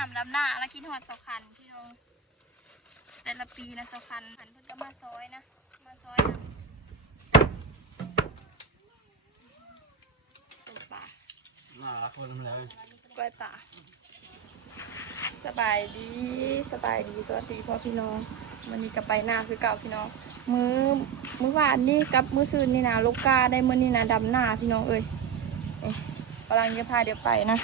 ามดำหน้าแล้วคิดหอดสคันพี่น้องแต่ละปีนะสคันหันเพิ่งก็มาซอยนะมาซอยนะเป็นป่าคนเลยกล้วยป่าสบายดีสวัสดีพ่อพี่น้องวันนี้ก็ไปหน้าคือเก่าพี่น้องมื้อวานนี่กับมื้อซืนนี่นะลูกกาได้มื้อนี่นะดำหน้าพี่น้องเอ้ยกำลังจะพาเดี๋ยวไปนะ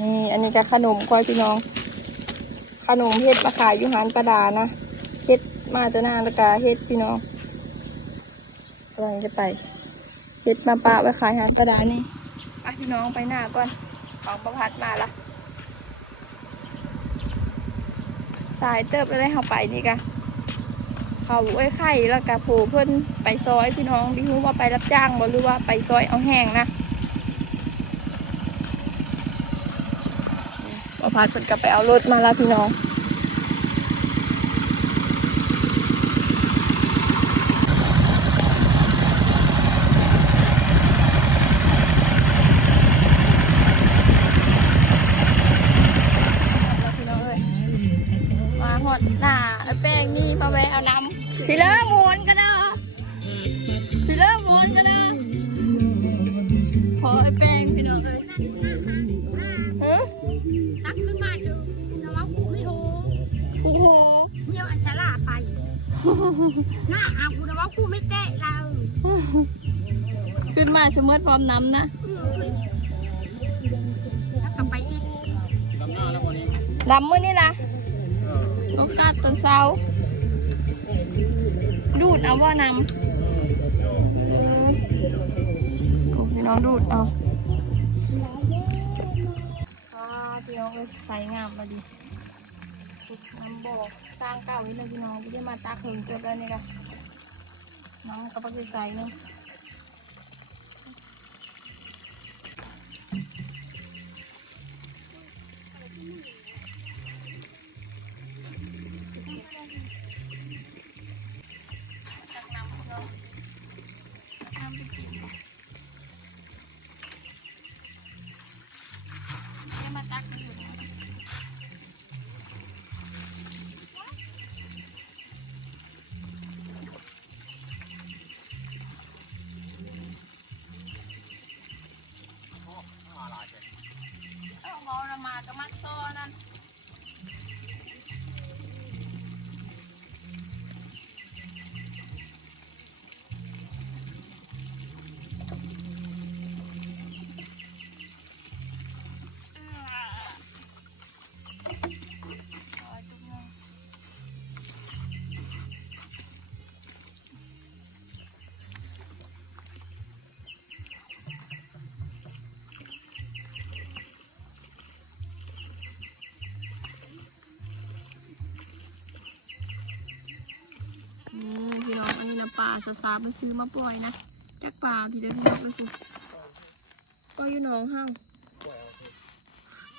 นี่อันนี้ก็ขนมก้อยพี่น้องขนมเฮ็ดมาขายอยู่หานประดานะเฮ็ดมาจะนานแล้วก็เฮ็ดพี่น้องกำลังจะไปเฮ็ดมาปะไว้ขายหานประดานี่ไปพี่น้องไปหน้าก่อนของประพัดมาละสายเติบไปได้เขาไปนี่กะเขาไอ้ไข่แล้วกะโผเพิ่นไปซอยพี่น้องพี่ฮู้ว่าไปรับจ้างบ่หรือว่าไปซอยเอาแห้งนะประพัดเพิ่นก็ไปเอารถมาแล้วพี่น้องหอดหน้าแป้งนี่มาแวะเอาน้ำพี่เลิกหมุนกันเด้อพี่เลิกหมุนกันเด้อพอไอ้แป้งพี่น้องเลยตักขึ้นมาจูน้ำกูไม่โหกูโหเที่ยวอันฉลาดไปหน้าอากูน้ำกูไม่เตะเราขึ้นมาสมมติพร้อมน้ำนะกลับไปอีกดำมือนี่นะลูกกาดต้นเสาดูดเอาว่านำพี่น้องดูดเอาพี่น้องใส่งามมาดิน้ำบ่อสร้างเก่านี่เลยพี่น้องที่ได้มาตาเขิงเกิดแล้วนี่ค่ะน้องก็ไปใส่เนาะมาก็มักโซ่นั่นพี่น้องอันนี้นะป่าสาไปซื้อมาปล่อยนะจากป่าพี่เดินไปสิปล่อยอยู่หนองห้าง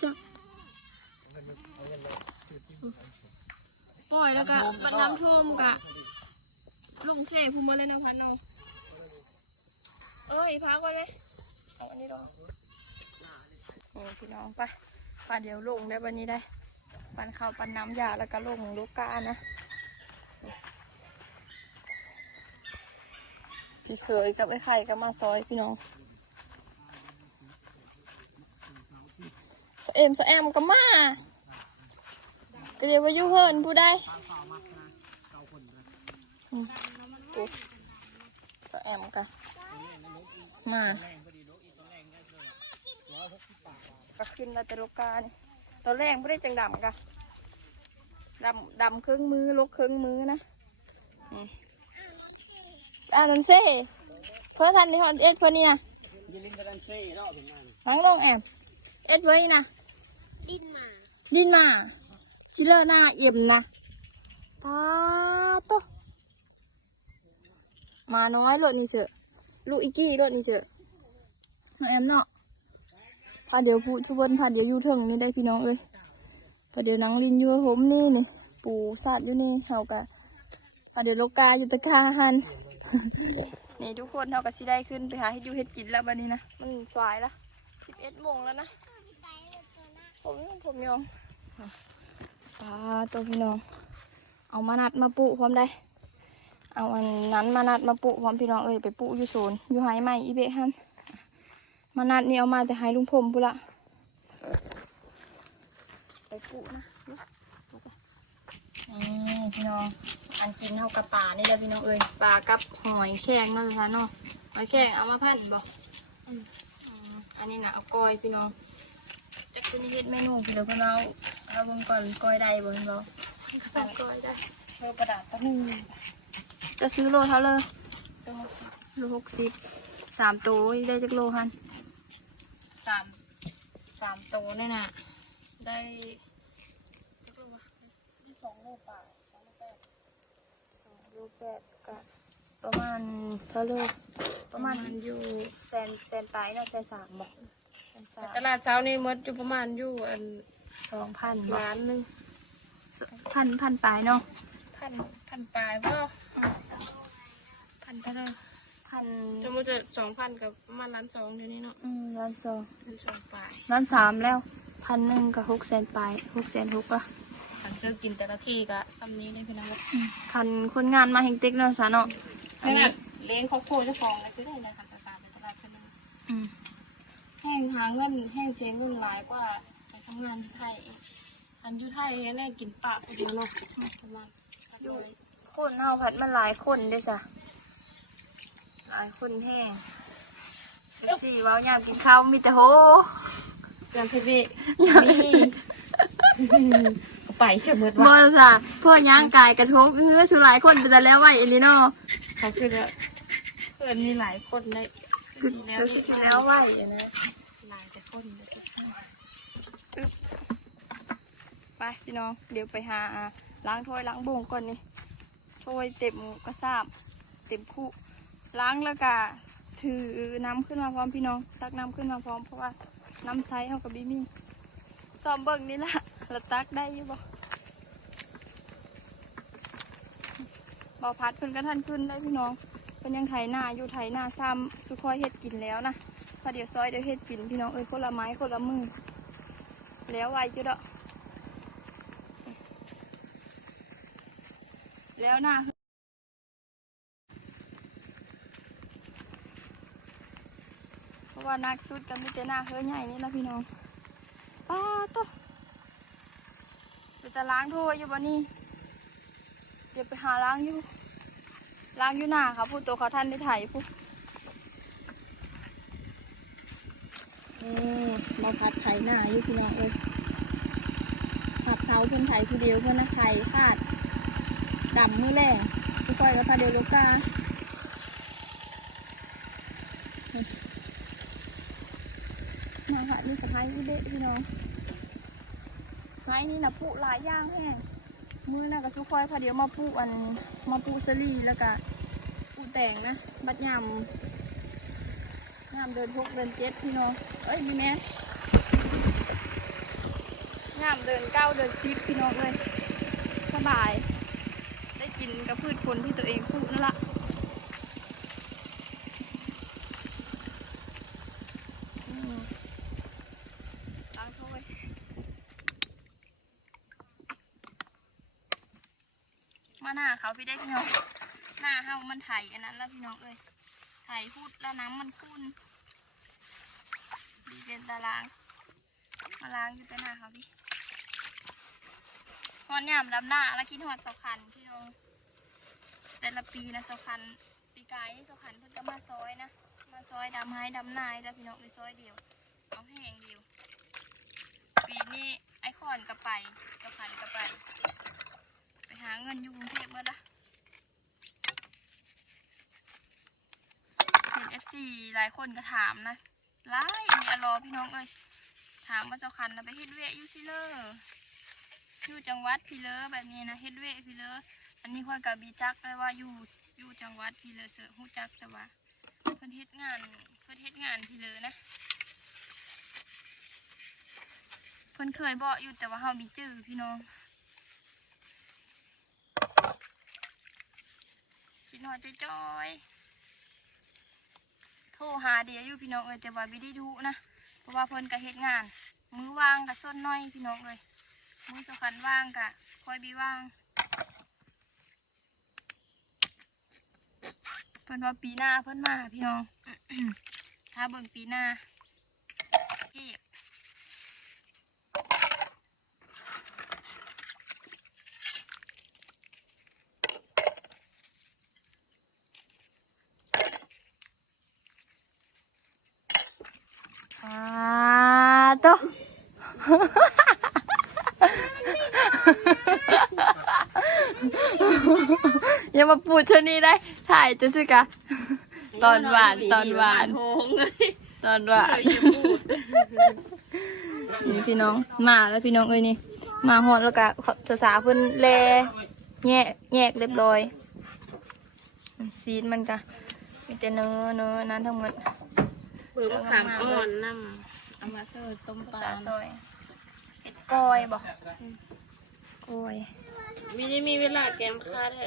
จักปล่อยแล้วก็ปัดน้ำท่วมกะลุงเซ่พูมาเลยนะพันโนพักไว้เลยเอาอันนี้ลงพี่น้องไปป่าเดี๋ยวลงได้วันนี้ได้ปันข้าวปันน้ำยาแล้วก็ลงลูกกานะพี่เคยกับไอ้ไข่ก็มาซอยพี่น้องสะแอมก็มาก็เดี๋ยวไปยุ่งเฮินผู้ได้สะแอมก็มาก็ขึ้นมาแต่ลูกกานี่ตอนแรกไม่ได้จังดำกะดำครึ่งมือลกครึ่งมือนะนั่นเซ่เพื่อทันในฮอนเอ็ดเพื่อนี่นะนั่งลงแอมเอ็ดไว้นะดินมาชิเลอร์หน้าเอี่ยมนะตาโตมาน้อยรถนี่เสือลูกอีกี้รถนี่เสือแอมเนาะพาเดี๋ยวพูดชวนพาเดี๋ยวอยู่ถึงนี่ได้พี่น้องเลยพาเดี๋ยวนังลินอยู่ผมนี่ปูสัตว์อยู่นี่เฮากะพาเดี๋ยวโลกาอยู่ตะคาหันนี่ทุกคนเราก็สิได้ขึ้นไปหาให้ดูเห็ดกินแล้ววันนี้นะมันสายละ11 โมงแล้วนะโ ผมยองตัวพี่น้องเอามานัดมาปุพร้อมได้เอาอันนั้นมานัดมาปุพร้อมพี่น้องไปปุอยู่โซนอยู่หายใหม่อีเบะฮันมานัดนี่เอามาแต่หายลุงพรมพูละไปปุนะนี่พี่น้องอันกินเท่ากับป่านี่แหละพี่น้องปลากับหอยแข็งเนาะท่านเนาะหอยแข็งเอามาพันบอกอันนี้นะเอาก้อยพี่น้องจะคุณเฮ็ดเมนูพี่น้องเพื่อนเราเบิ่งก่อนก้อยได้บ่พี่น้องก้อยได้เธอประดับตั้งนึงจะซื้อโลเท่าเลยโล60 3 ตัวได้จักโลฮัน3 ตัวนี่น่ะได้จักโลวะ2 โลป่า2 โล8ก็ประมาณเท่าเลยประมาณอยู่แสนปลายเนาะ130,000บอกตลาดเช้านี่มดอยู่ประมาณอยู่2,000ล้านนึงพันปลายเนาะพันปลายก็พันเท่าไรจะมันจะ2,000กับประมาณ1,200เดี๋ยวนี้เนาะ1,200ปลาย1,300แล้ว1,100กับ600,000ปลาย660,000อ่ะขันซื้อกินแต่ละที่ก็ซ้ำนี้เลยพี่น้องคันคนงานมาเฮงติ๊กเนาะซะเนาะอันนี้เลี้ยงครอบครัวเจ้าของอะไรซื้อได้ในขันตะสารในตลาดเท่านั้นแห้งหาเงินแห้งเสียเงินหลายกว่าไปทำงานที่ไทยอันอยู่ไทยแน่กินปะคนเดียวเนาะประมาณอยู่คนเฮาผัดมันหลายคนได้จ้ะหลายคนแห้งสิเว้ายามกินข้าวมีแต่โหยามพี่นี่ไปเชื่อมืดว่าบ่จ้ะเพื่อย่างกายกระทบสุหลายคนจะแล้วไว้อีหลีเนาะเขาคือเพื่อนมีหลายคนได้คือแล้วไว้นะหลายแต่คนไปพี่น้องเดี๋ยวไปหาล้างถ้วยล้างโบ่งก่อนนี่ถ้วยเต็มกระซาบเต็มคู่ล้างแล้วก็ถือน้ำขึ้นมาพร้อมพี่น้องตักน้ำขึ้นมาพร้อมเพราะว่าน้ำใสเขากับบีมี่ซ้อมเบิ่งนี่แหละแล้วตักได้อยู่บ่พัดเพิ่นก็ท่านขึ้นได้พี่น้องเพิ่นยังไถหน้าอยู่ไถหน้าซ้ำสุคอยเฮ็ดกินแล้วนะพอเดี๋ยวซอยเดี๋ยวเฮ็ดกินพี่น้องคนละไม้คนละมือแล้วไวจุดอ่ะแล้วหน้าเพราะว่านักสุดก็มีแต่หน้าเฮ้ยใหญ่นี่นะพี่น้องป้าตัวจะล้างถ้วยอยู่บ่นี่เดี๋ยวไปหาล้างอยู่หน้าค่ะพูดตัวเขาท่านได้ถ่ายพูดมาพัดไถหน้าอยู่พี่น้องขับเช้าเพื่อนไถผู้เดียวเพื่อนนะไข่ขาดดำมือแรงสุก้อยกับพาเดียวลูกกามาค่ะนี่กับไม้อีเบะพี่น้องไม้นี่นะปุหลายอย่างแห้งมือน่ะกับสุก้อยพาเดียวมาปุสลีแล้วก็ปูแต่งนะบัดยำเดิน6 เดิน 7พี่น้องนี่แม่งามเดิน9 เดิน10พี่น้องเลยสบายได้กินกับพืชผลที่ตัวเองปลูกนั่นละล้างถ้วยมาหน้าเขาพี่ได้พี่น้องหน้าเฮามันไถอันนั้นแล้วพี่น้องไถพูดแล้วน้ำมันคุ้นดีเป็นตารางมาล้างอยู่แต่หน้าเขาพี่หอนยามดำหน้าแล้วคิดหอดสคันพี่น้องแต่ละปีนะสคันปีกายนี่สคันเพิ่งจะมาซอยนะมาซอยดำให้ดำนายแล้วพี่น้องซอยเดียวเอาแห้งเดียวปีนี้ไอคอนก็ไปสคันก็ไปหาเงินอยู่กรุงเทพเมื่อละเห็น FC หลายคนก็ถามนะไล่มีรอพี่น้องถามว่าเจ้าคันนะไปเฮ็ดเวะอยู่ซิเลอร์อยู่จังหวัดพี่เลอแบบนี้นะเฮ็ดเวะพี่เลออันนี้ค่อยกับบีจักเลยว่าอยู่จังหวัดพี่เลอเสือหูจักแต่ว่าเพิ่นเฮ็ดงานพี่เลอนะเพิ่นเคยบอกอยู่แต่ว่าเฮามีจื้อพี่น้องคิดหน่อยจ้อยโทรหาเดียอยู่พี่น้องแต่ว่าไม่ได้ดูนะเพราะว่าเพิ่นก็เฮ็ดงาน มือวางกับส้นน้อยพี่น้องเลยมือสคันวางกะคอยบีวางเพิ่นว่าปีหน้าเพิ่นมาพี่น้อง ถ้าเบิ่งปีหน้าเก็บโต อย่ามาปูดชนี้ได้ถ่ายจะสิกะตอนหวานตอนหวานตอนหวานนี่พี่น้องมาแล้วพี่น้องเอ้ยนี่มาฮอดแล้วก็สาวๆเพิ่นแลแยกเรียบร้อยซีนมันกะมีแต่เนื้อนั้นทั้งหมด เปลือกมะขามอ่อนน้ำเอามาเสิร์ฟต้มปลา ซอยเห็ดก้อยบอกก้อย ไม่ได้มีเวลาแกงคาได้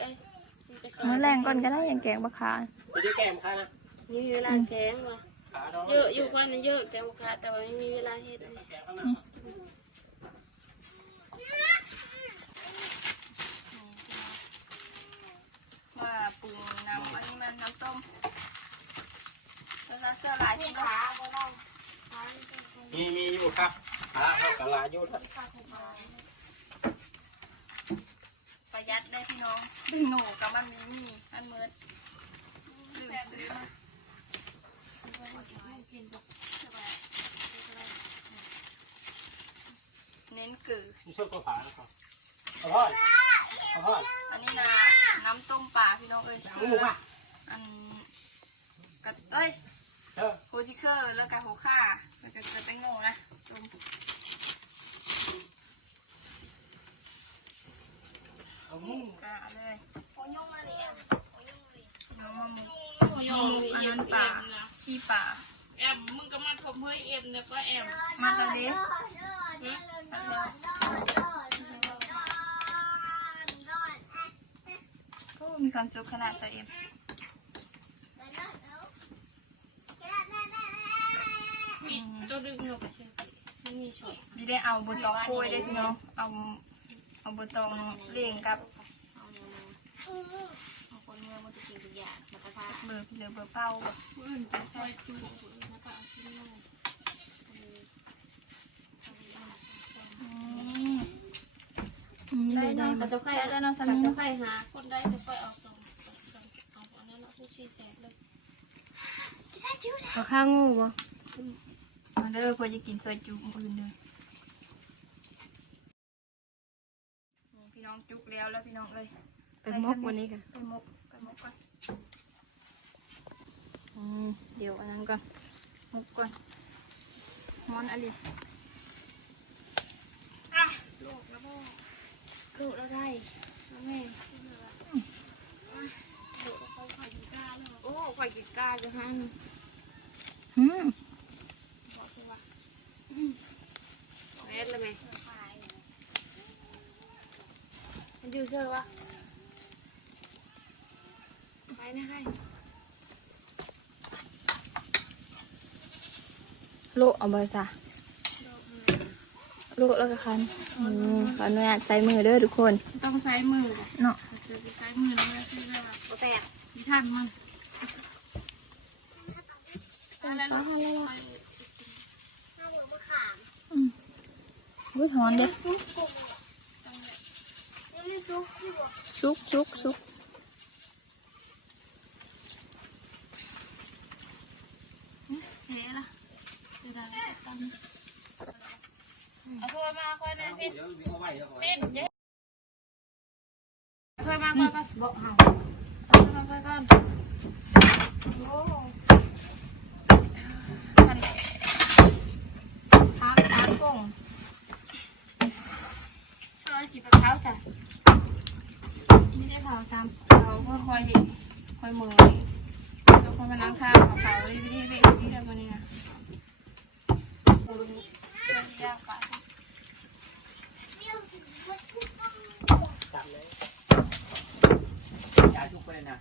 เมื่อแรงก่อนก็ได้ยังแกงบะขาม จะแก้มค่ะนะ มีเวลาแกงวะเยอะอยู่กันเยอะแกงคาแต่ว่าไม่มีเวลาเฮ็ดว่าปรุงน้ำอันนี้มันน้ำต้มแล้วเสื้อลายที่ขา มีอยู่ครับเรากะลาอยู่ครับ ประหยัดได้พี่น้องดึงหนูกับมันมีอันเมิดลืมซื้อมาเน้นกือ มีช่วยตัวผานะครับขอโทษขอโทษ อันนี้นะน้ำต้มปลาพี่น้องเอ้ยซื้ออันกระเอ้ยโฮซิเคอร์แล้วก็โฮค่าแล้วก็จะเป็นโง่นะต้ม เอามุ่ง ปลาเลยน้องมามุก ยอม อัน เอ็ นั้ ม นปลาที่ปลา แอมมึงก็มาทบเฮ้ยเอ็มเนี่ยก็แอม มาตอนนี้ก็มีความสุขขนาดตัวเอง ตัวดึงเงาไปเช่นไม่มีช็อต พี่ได้เอาบุตองโคุยได้พี่น้องเอาบุตองเลี้ยงกับ คนเมื่อมันจะกินทุกอย่างมันจะพา เบอร์พี่เหลือเบอร์เป้าแบบ เพื่อนจะช่วยจูแล้วก็เอาชิ้นนอก ได้ได้ แต่ตัวไข่ได้น้องสมิงตัวไข่หาคนได้ตัวไข่เอาอันนั้นเราพูดชี้แสกเลย เอาข้าวงูบ่มาเด้อพอจะกินซอยจุอื่นเลยพี่น้องจุกแล้วพี่น้องเอ้ยไปมกวันนี้กันไปมกก่อนเดี๋ยวอันนั้นก่อนมกก่อนมอนอะไรลูกแล้วได้แล้วแม่โอ้ไฟกิก้าจะฮันแม่เลยไหมมันอยู่เชื่อวะไปนะให้ โลเอาไปซะโลแล้วก็คันขออนุญาตใส่มือเด้อทุกคน ต้องใช้มือ เนาะ ซื้อใช้มือแล้วไม่ใช่เรื่องโอแตกมีท่านมั้งอะไรลูก อุ้ยหอนเด้ชุกเฮ้ล่ะ เอาถ้วยมาค่อยนะพี่ เดี๋ยวเอาไว้แล้วก่อน พี่เดี๋ยวถ้วยมาค่อยมาบอกเห่าเอาถ้วยมาค่อยก่อนโอ้พักกุ้ง ช่วยกินปลาเท้าจ้ะ ไม่ได้เผาซ้ำเราก็คอยเห็นคอยมือเราคอยมาล้างข้าวเผาๆรีบๆที่เดิมวันนี้นะยากปะ จับเลยจ่ายทุกคนเลยนะ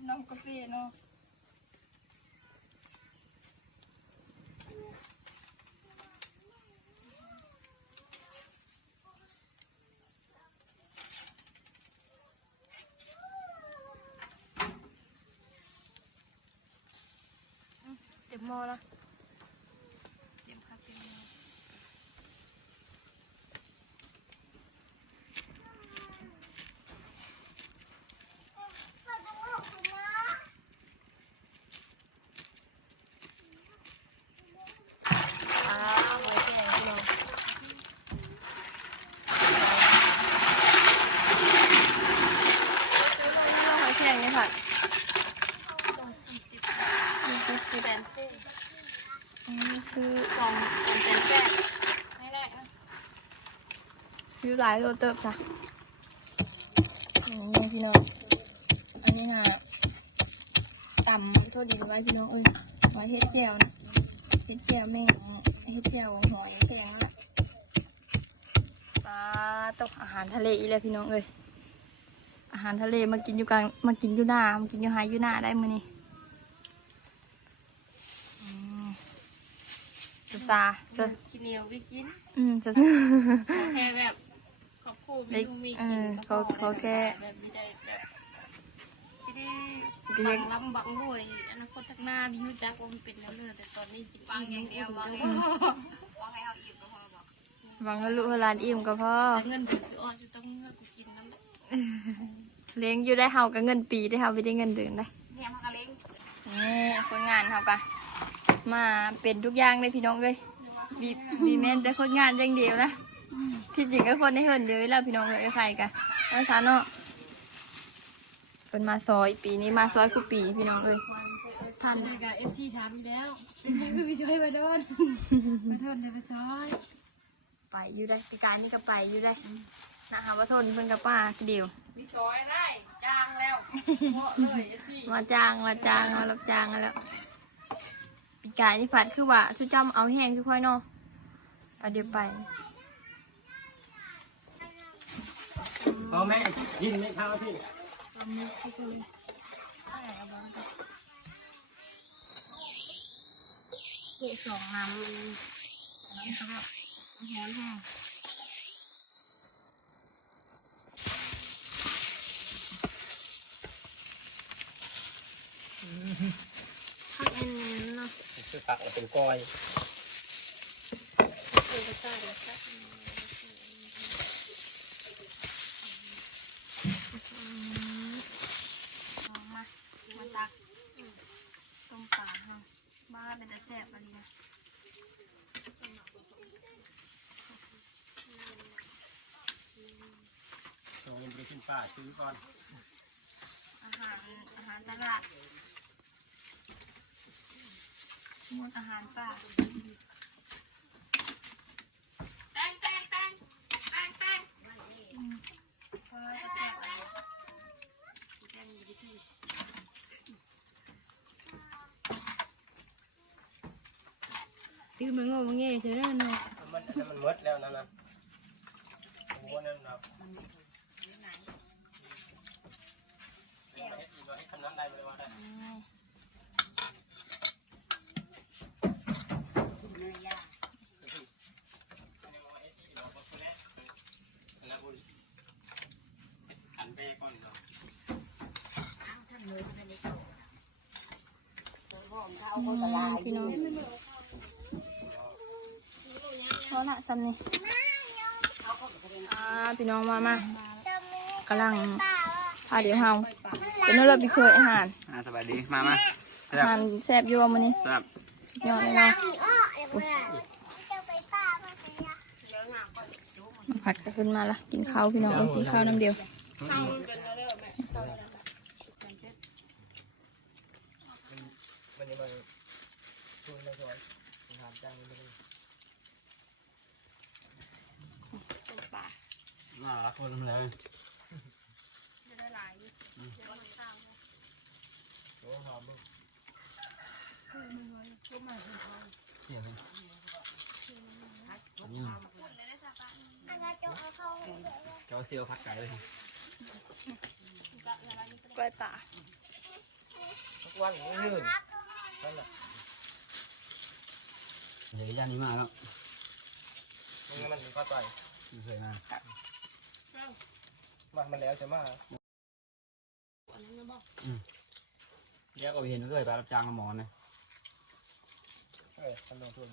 กับน้ำกาแฟเนาะเต็มหม้อละเต็มค่ะเต็มหม้อหอยแครงพี่น้องซื้อมาเรื่องหอยแครงเนี่ยค่ะ40 แสนเซ่ซื้อ2 แสนแซ่ไม่ได้อยู่หลายโลเติบจ้ะนี่พี่น้องอันนี้นะต่ำโทษดีไว้พี่น้องหอยเฮ็ดแจ่วนะเฮ็ดแจ่วแม่เฮ็ดแจ่วหอยแข็งละปลาตกอาหารทะเลอีเลยพี่น้องอาหารทะเลมากินอยู่หน้ามากินอยู่ไฮอยู่หน้าได้มื้อนี้ซากินเหนียวไปกินจะ แค่แบบขอบคุณไม่รู้มีกินเขาแค่แบบไม่ได้แบบไม่ได้บังล้ำบังรวยอนาคตข้างหน้ามีรู้จักว่ามันเป็นแล้วเลยแต่ตอนนี้กินอย่างเดียวว่าไงเอาอิ่มก็พอบอกบังให้ลูกหลานอิ่มก็พอเงินเดือนจะอ่อนจะต้องเงินกูกินนั่นแหละเลี้ยงอยู่ได้เฮากับเงินปีได้เฮาไปได้เงินเดือนได้เนี่ยมันก็เลี้ยงนี่คนงานเฮากะมาเป็นทุกอย่างเลยพี่น้องบีแม่นแต่คนงานอย่างเดียวนะที่จริงก็คนในเฮิร์นเดียวแล้วพี่น้องใครกันแล้วซาเนาะเป็นมาซอยปีนี้มาซอยคู่ปีพี่น้องท่านนี่กับFCถามอีกแล้วเป็นยังคือช่วยมาโดนมาโดนจะมาซอยไปอยู่ได้ปีการนี่ก็ไปอยู่ได้นะคะว่าทนเพิ่นกับป้าเดียวมีซอยได้จ้างแล้วเหมาะเลยFCมาจ้างมารับจ้างแล้วปีกายนี่ผัดคือว่าชุดจำเอาแห้งชุดค่อยเนาะเอาเดี๋ยวไปเอาแม่ยินไม่เข้าที่เกะ2 น้ำสำหรับร้อนแห้งผักอันนี้เนาะคือผักเป็นก้อยมาตักต้มปลาค่ะบ้าเป็นแต่แซ่บอะไรนะโอ้ยไปกินปลาซื้อก่อนอาหารตลาดหมดอาหารป่าแป้งพอแซ่บอะไรแป้งมีวิธีตื้อมันงงเงี้ยจะได้เนาะมันมดแล้วนะโอ้นั่นนะให้ทำน้ำได้เลยว่าได้ขันไปก่อนเนาะพี่น้องเพราะละซ้ำนี่พี่น้องมากำลังพาเดี๋ยวเฮาเป็นนู่นเราไปเคยอาหารสบายดีมาอาหารแซ่บยั่วมื้อนี้ยอดเลยเนาะผัดก็ขึ้นมาละกินข้าวพี่น้องกินข้าวน้ำเดียวคนเลยจะได้หลายจะได้ข้าวโอ้หอมบุ้งเสียเลยเจ้าเซียวผักไก่เลยกล้วยป่า วันยืนนั่นแหละเดี๋ยวย่านนี้มาแล้วมันเข้าใจเคยมามันแล้วใช่ไหมเรียกเอาเห็นเคยไปรับจ้างกับหมอนะทำลงทุน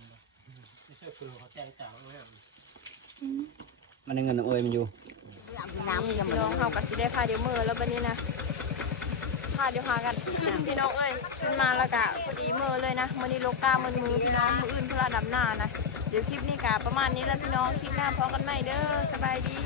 ไม่ใช่คือเขาแจ้งจ่ายมันได้เงินเอ้ยมันอยู่ พี่น้องเขากับสิได้พาเดี๋ยวมือแล้ววันนี้นะพาเดี๋ยวพากันพี่น้องเอ้ยขึ้นมาแล้วกะพอดีมือเลยนะมือนี้โลกามือพี่น้องมืออื่นเพื่อดำหน้านะเดี๋ยวคลิปนี้กะประมาณนี้แล้วพี่น้องคลิปหน้าพอกันใหม่เด้อสบายดี